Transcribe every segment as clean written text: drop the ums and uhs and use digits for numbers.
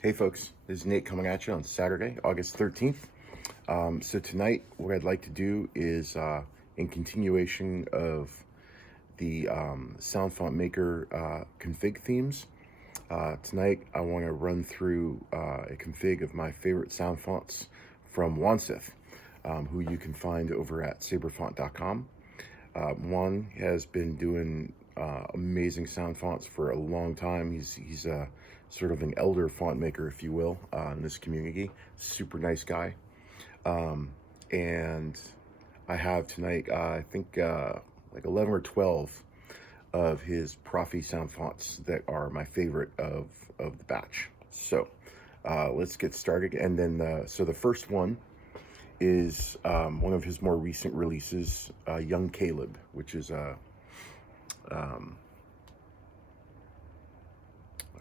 Hey folks, this is Nate coming at you on Saturday, August 13th. So tonight what I'd like to do is, in continuation of the Sound Font Maker config themes, tonight I want to run through a config of my favorite sound fonts from JuanSith, who you can find over at saberfont.com. Juan has been doing amazing sound fonts for a long time. He's sort of an elder font maker, if you will, in this community. Super nice guy. And I have tonight, I think like 11 or 12 of his Proffie sound fonts that are my favorite of the batch. So let's get started. And then, so the first one is one of his more recent releases, Young Caleb, which is I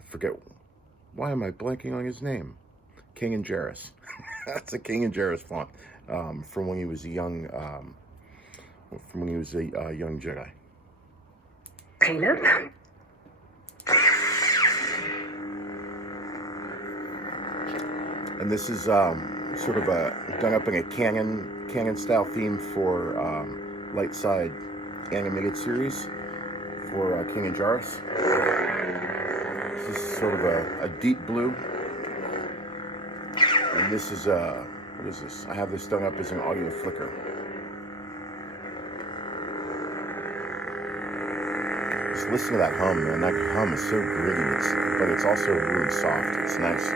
forget, why am I blanking on his name? King and Jarrus. That's a King and Jarrus font from when he was a young, young Jedi. Caleb? And this is sort of done up in a canon style theme for light side animated series for King and Jarrus. This is sort of a deep blue, and this is what is this? I have this done up as an audio flicker. Just listen to that hum, man. That hum is so gritty, but it's also really soft. It's nice.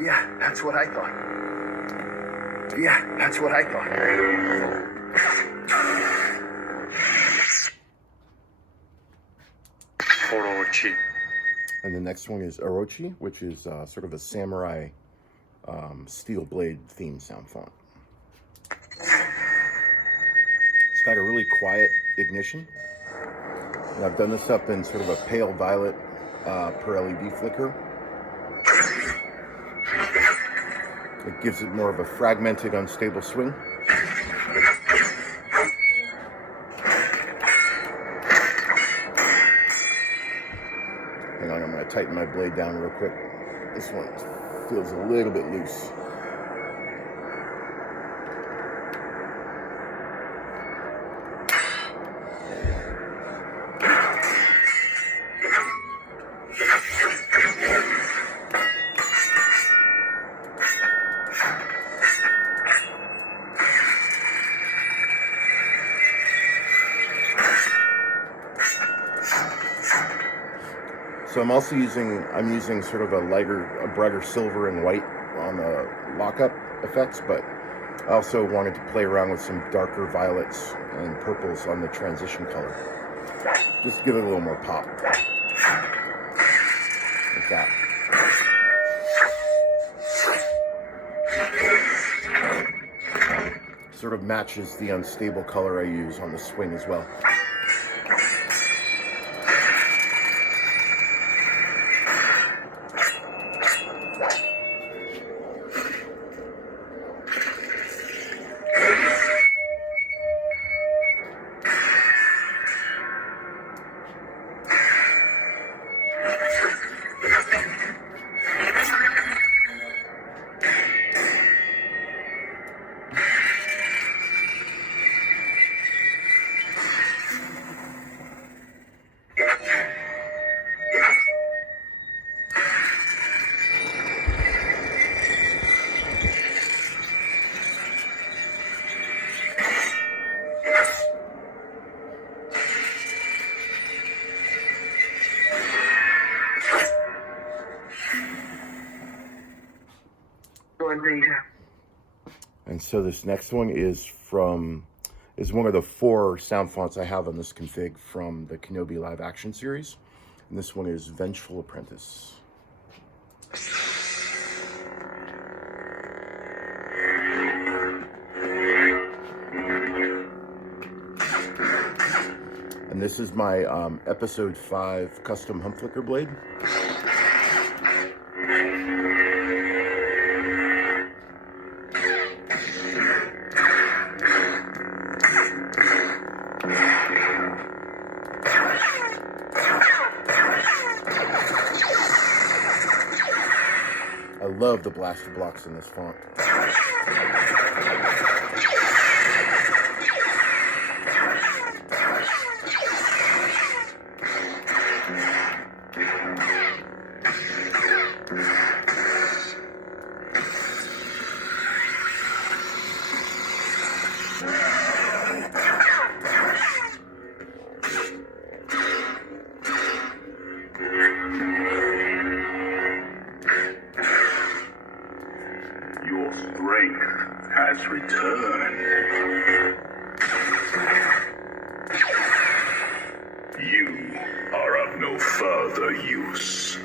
Yeah, that's what I thought. Yeah, that's what I thought. Orochi. And the next one is Orochi, which is sort of a samurai steel blade theme sound font. It's got a really quiet ignition. And I've done this up in sort of a pale violet per LED flicker. It gives it more of a fragmented, unstable swing. Hang on, I'm going to tighten my blade down real quick. This one feels a little bit loose. So I'm also using sort of a brighter silver and white on the lockup effects, but I also wanted to play around with some darker violets and purples on the transition color. Just give it a little more pop. Like that. Sort of matches the unstable color I use on the swing as well. later. And so this next one is one of the 4 sound fonts I have on this config from the Kenobi live action series. And this one is Vengeful Apprentice. And this is my episode 5 custom hump flicker blade. I love the blaster blocks in this font. Your strength has returned. You are of no further use.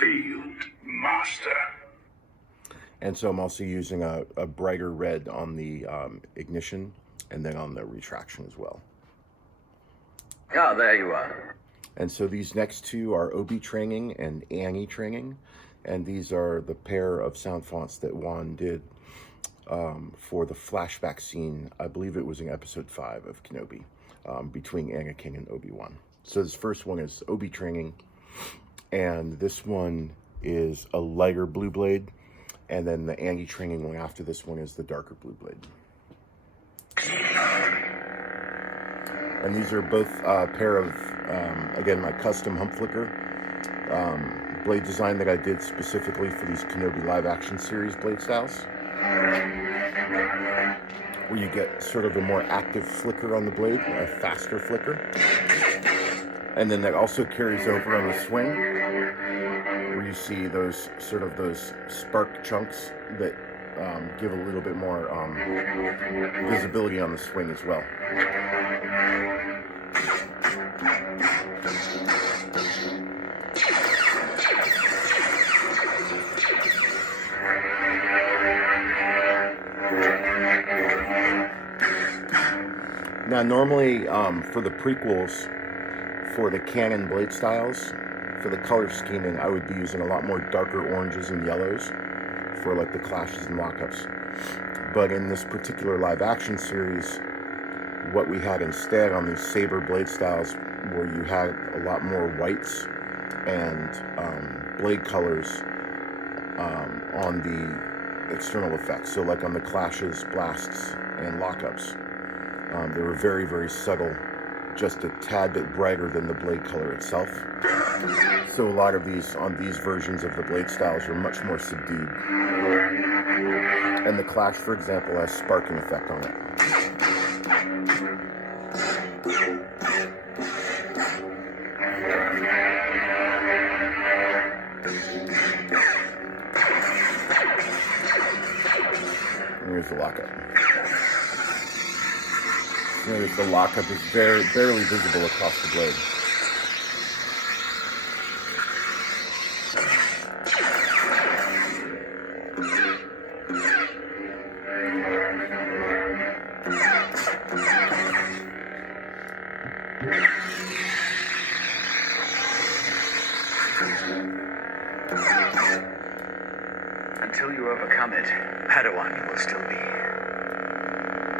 Failed, master. And so I'm also using a brighter red on the ignition and then on the retraction as well. Ah, there you are. And so these next 2 are Obi Training and Annie Training. And these are the pair of sound fonts that Juan did for the flashback scene. I believe it was in episode 5 of Kenobi, between Anakin and Obi-Wan. So this first one is Obi Training. And this one is a lighter blue blade. And then the Annie Training one after this one is the darker blue blade. And these are both a pair of, again, my custom hump flicker blade design that I did specifically for these Kenobi live action series blade styles. Where you get sort of a more active flicker on the blade, a faster flicker. And then that also carries over on the swing, where you see those spark chunks that give a little bit more visibility on the swing as well. Now normally for the prequels, for the canon blade styles, for the color scheming, I would be using a lot more darker oranges and yellows for like the clashes and lockups. But in this particular live action series, what we had instead on these saber blade styles, where you had a lot more whites and blade colors on the external effects. So like on the clashes, blasts, and lockups, they were very, very subtle, just a tad bit brighter than the blade color itself. So a lot of these, on these versions of the blade styles, are much more subdued. And the clash, for example, has sparking effect on it. And here's the lockup. Notice the lockup is barely visible across the blade. Until you overcome it, Padawan you will still be.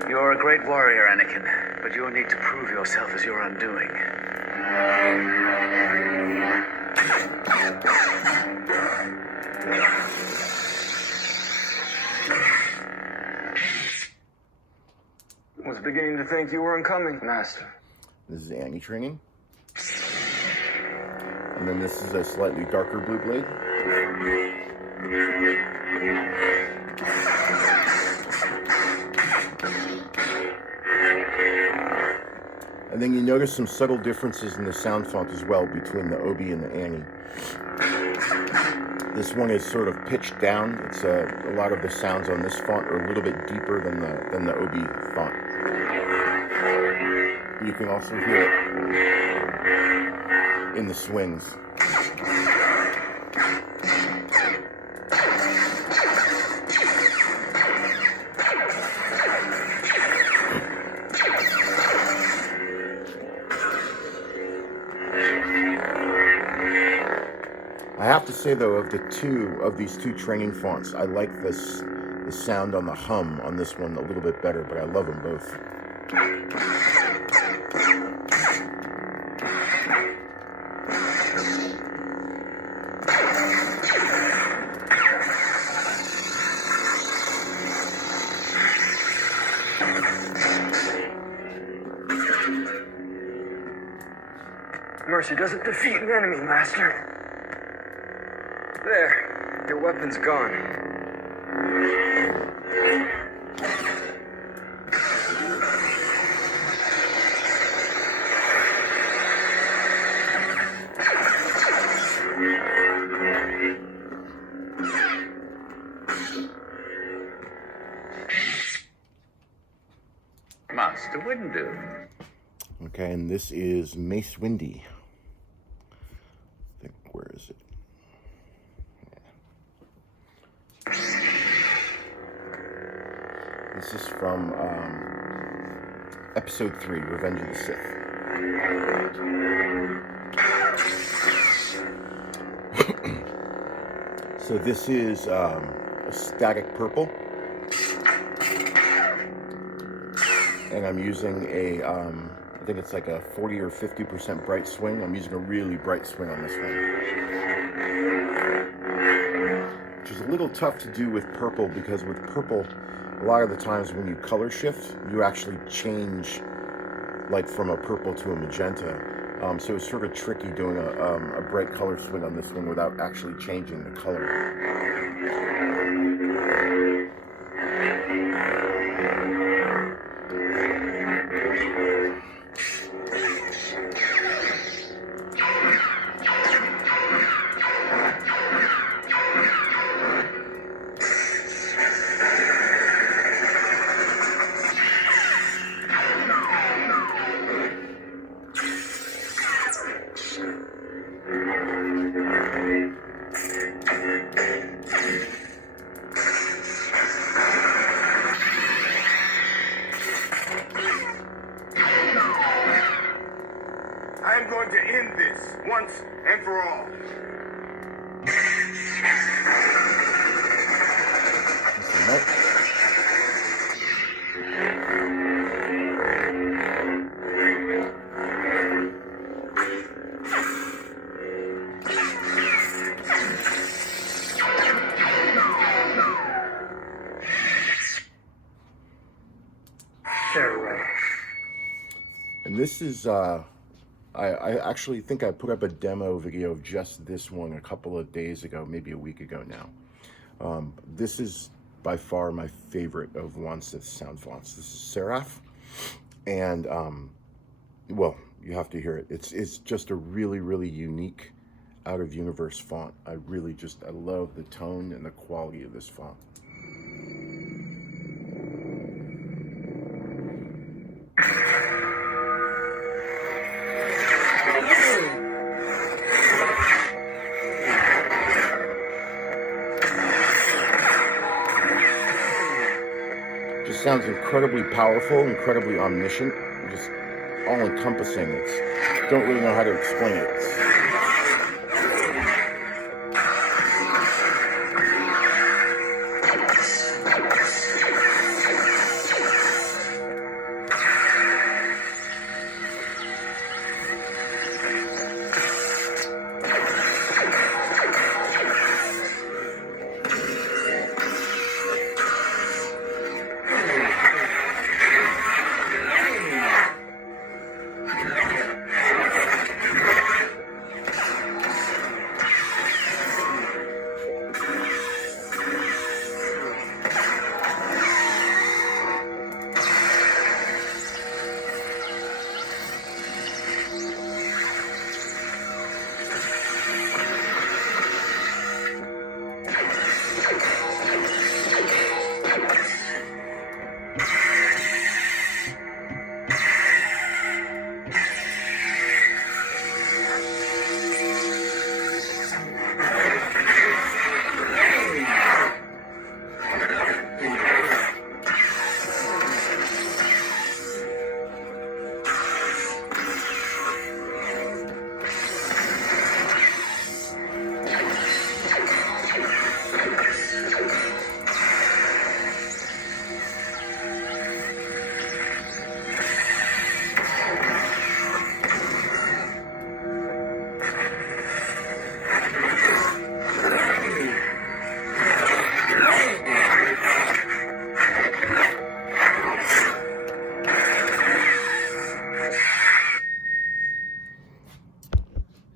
You're a great warrior, Anakin, but you'll need to prove yourself as your undoing. beginning to think you weren't coming, Master. This is Annie training. And then this is a slightly darker blue blade. And then you notice some subtle differences in the sound font as well between the Obi and the Annie. This one is sort of pitched down. It's a lot of the sounds on this font are a little bit deeper than the Obi font. You can also hear it in the swings. I have to say though, of these two training fonts, I like the sound on the hum on this one a little bit better, but I love them both. Mercy doesn't defeat an enemy, Master. There, your weapon's gone. Master Windu. Okay, and this is Mace Windy. I think, where is it? This is from Episode 3, Revenge of the Sith. So this is a static purple. And I'm using a, I think it's like a 40 or 50% bright swing. I'm using a really bright swing on this one. Which is a little tough to do with purple, because with purple, a lot of the times when you color shift, you actually change like from a purple to a magenta. So it's sort of tricky doing a bright color swing on this one without actually changing the color. I'm going to end this once and for all. And this is, I actually think I put up a demo video of just this one a couple of days ago, maybe a week ago now. This is by far my favorite of JuanSith Soundfonts. This is Seraph, and well, you have to hear it. It's just a really, really unique, out-of-universe font. I love the tone and the quality of this font. Just sounds incredibly powerful, incredibly omniscient, just all-encompassing. Don't really know how to explain it.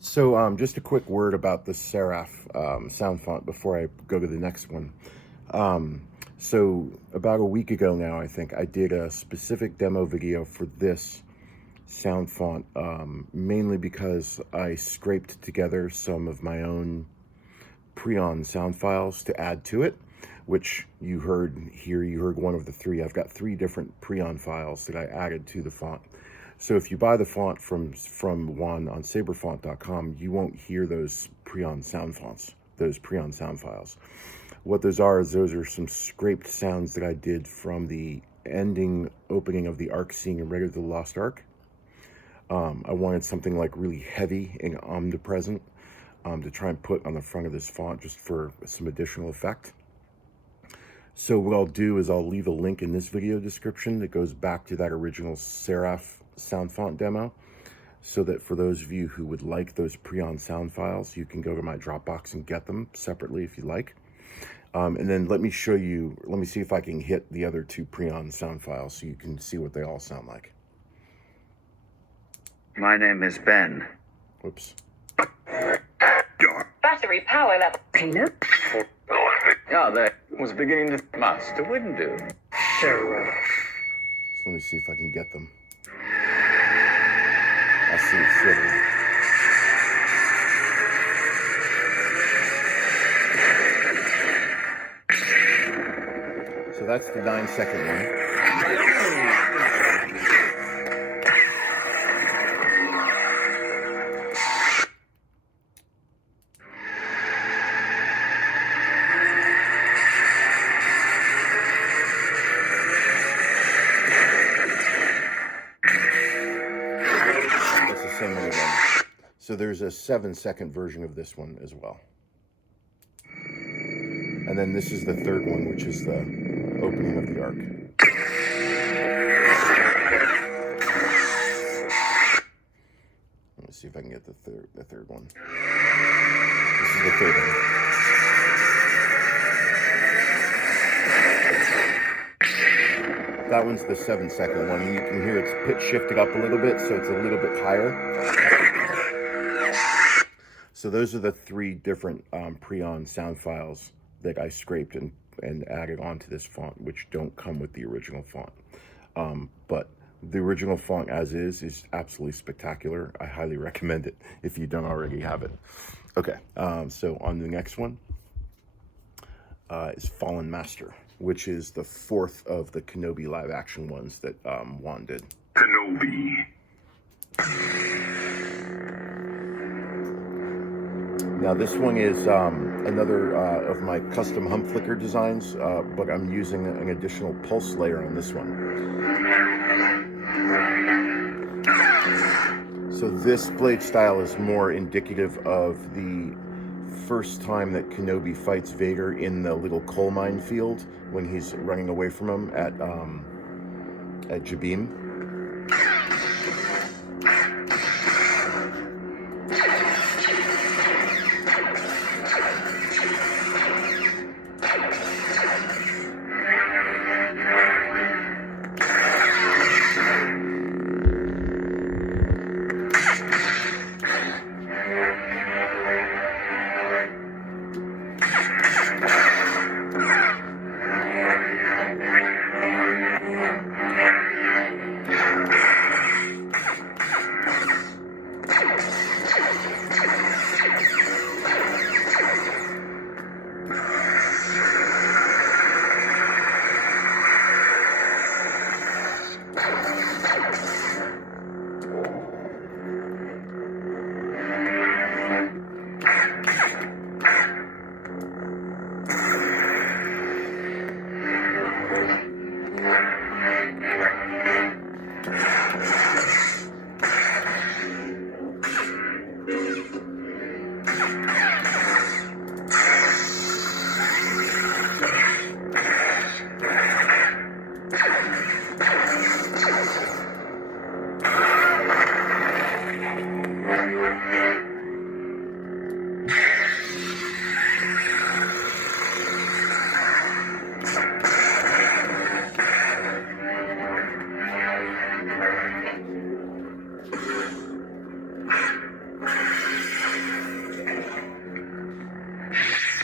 So just a quick word about the Seraph sound font before I go to the next one. So about a week ago now, I think, I did a specific demo video for this sound font, mainly because I scraped together some of my own Preon sound files to add to it, which you heard here. You heard one of the three. I've got 3 different Preon files that I added to the font. So if you buy the font from Juan on saberfont.com, you won't hear those Preon sound fonts, those Preon sound files. What those are is those are some scraped sounds that I did from the opening of the Arc scene in Raiders of the Lost Ark. I wanted something like really heavy and omnipresent to try and put on the front of this font just for some additional effect. So what I'll do is I'll leave a link in this video description that goes back to that original Seraph sound font demo, so that for those of you who would like those Preon sound files, you can go to my Dropbox and get them separately if you like. And then let me see if I can hit the other 2 Preon sound files so you can see what they all sound like. My name is Ben. Whoops. Battery power level. Yeah, that was beginning to Master Windu. Seraph. So let me see if I can get them. I see it shivering. So that's the 9-second one. That's the same one again. So there's a 7-second version of this one as well. And then this is the 3rd one, which is the opening of the Ark. Let me see if I can get the third one. This is the 3rd one. That one's the 7-second one, and you can hear it's pitch shifted up a little bit, so it's a little bit higher. So those are the 3 different Preon sound files that I scraped and added onto this font, which don't come with the original font. But the original font as is absolutely spectacular. I highly recommend it if you don't already have it. Okay, so on the next one is Fallen Master, which is the 4th of the Kenobi live action ones that Juan did. Kenobi. Now this one is another of my custom hump flicker designs, but I'm using an additional pulse layer on this one. So this blade style is more indicative of the first time that Kenobi fights Vader in the little coal mine field when he's running away from him at Jabim.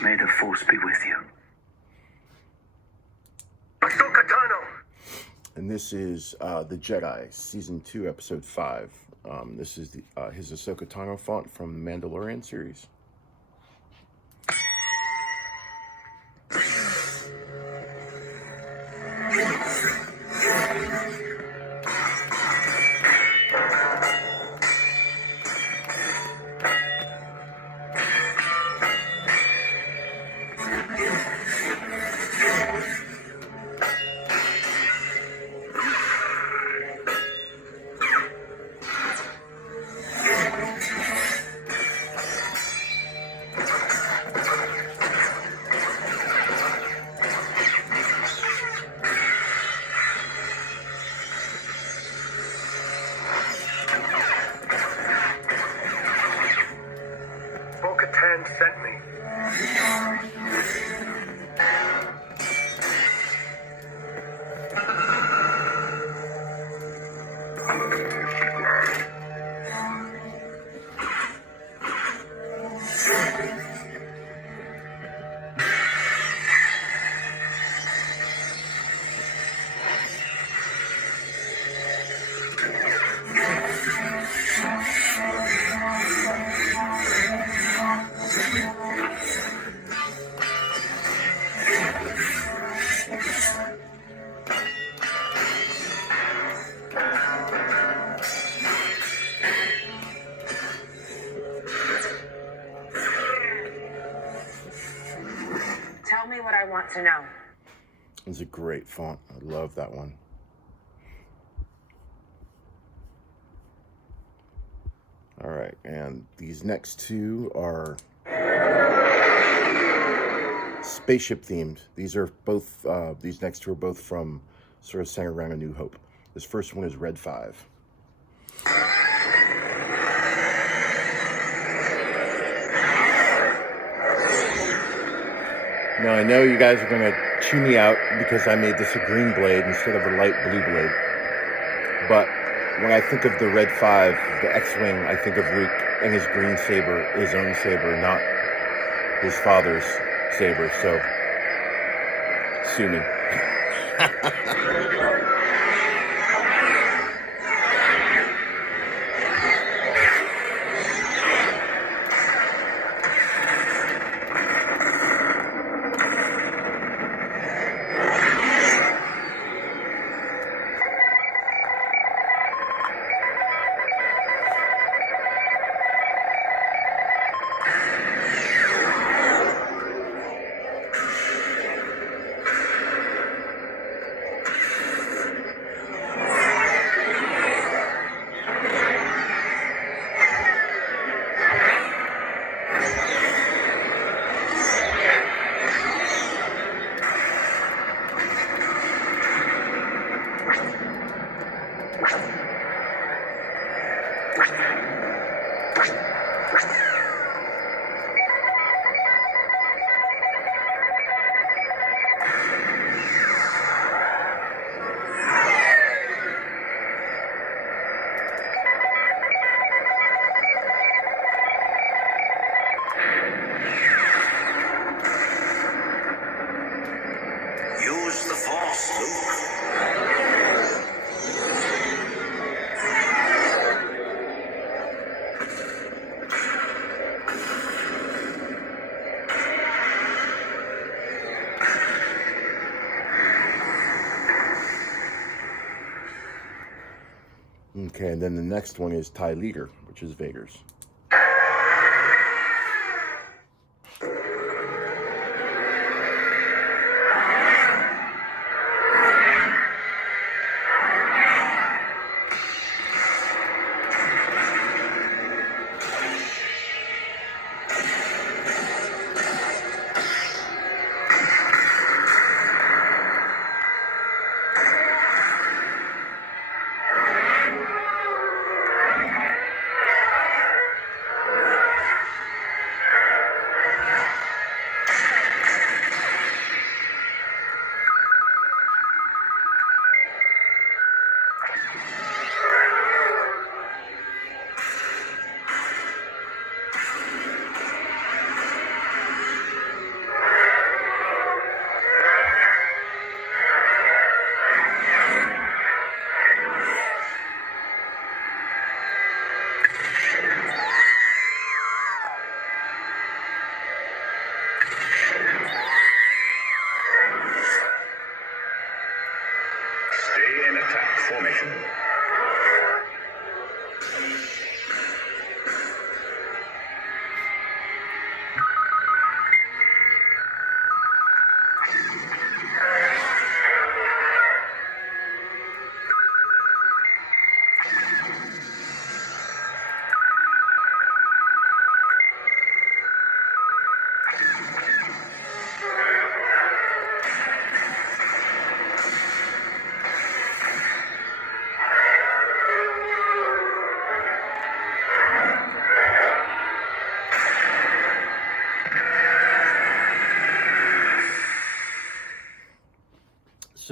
May the Force be with you. And this is The Jedi, Season 2, Episode 5. This is his Ahsoka Tano font from the Mandalorian series. Sent me. Tell me what I want to know. It's a great font. I love that one. All right, and these next two are spaceship themed. These are both, these next two are both from sort of centered around A New Hope. This first one is Red 5. Now, I know you guys are going to chew me out because I made this a green blade instead of a light blue blade. But when I think of the Red 5, the X-Wing, I think of Luke and his green saber, his own saber, not his father's saber. So, sue me. Use the Force, Luke. Okay, and then the next one is TIE Leader, which is Vader's.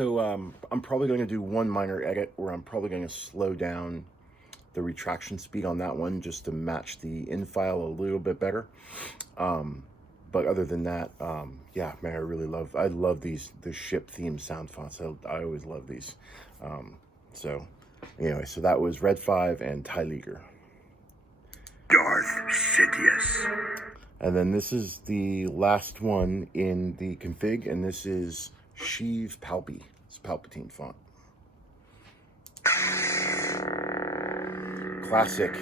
So I'm probably going to do one minor edit where I'm probably going to slow down the retraction speed on that one just to match the in file a little bit better. But other than that, yeah, man, I love the ship theme sound fonts. I always love these. So anyway, so that was Red 5 and Tyleager. Darth Sidious. And then this is the last one in the config, and this is Sheev Palpy. It's Palpatine font. Classic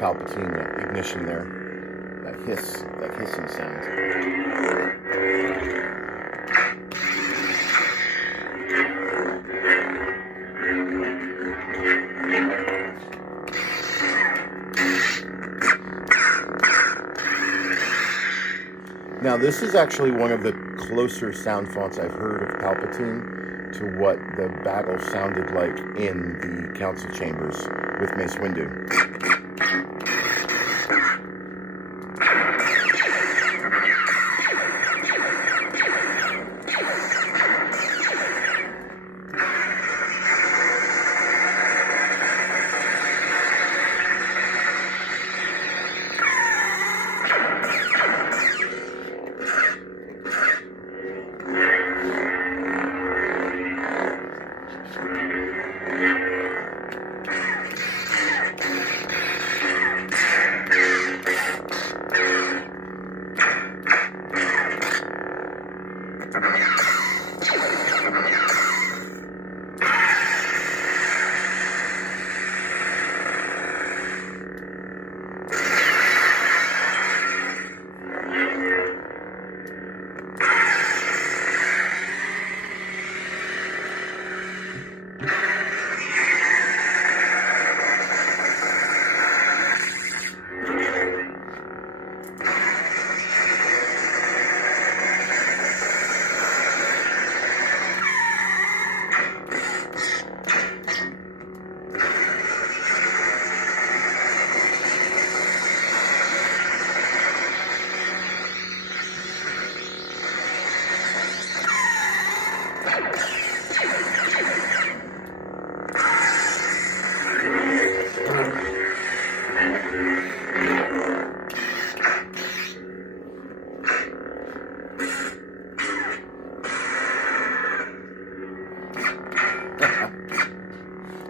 Palpatine Ignition there. That hissing sound. Now, this is actually one of the closer sound fonts I've heard of Palpatine to what the battle sounded like in the council chambers with Mace Windu.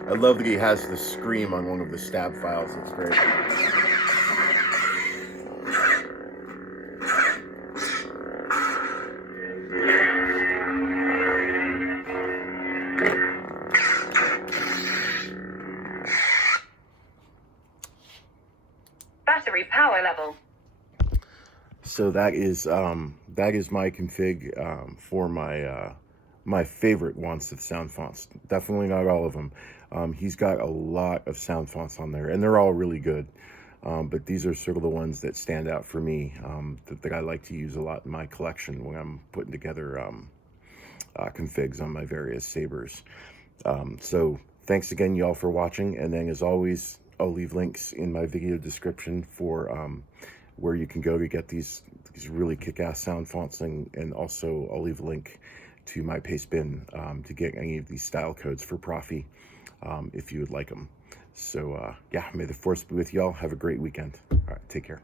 I love that he has the scream on one of the stab files. It's great. Battery power level. So that is my config for my favorite JuanSith Soundfonts. Definitely not all of them. He's got a lot of sound fonts on there, and they're all really good. But these are sort of the ones that stand out for me, that I like to use a lot in my collection when I'm putting together configs on my various sabers. So thanks again, y'all, for watching. And then, as always, I'll leave links in my video description for where you can go to get these really kick-ass sound fonts, and also I'll leave a link to my paste bin to get any of these style codes for Proffie if you would like them. So yeah, may the force be with y'all. Have a great weekend. All right, take care.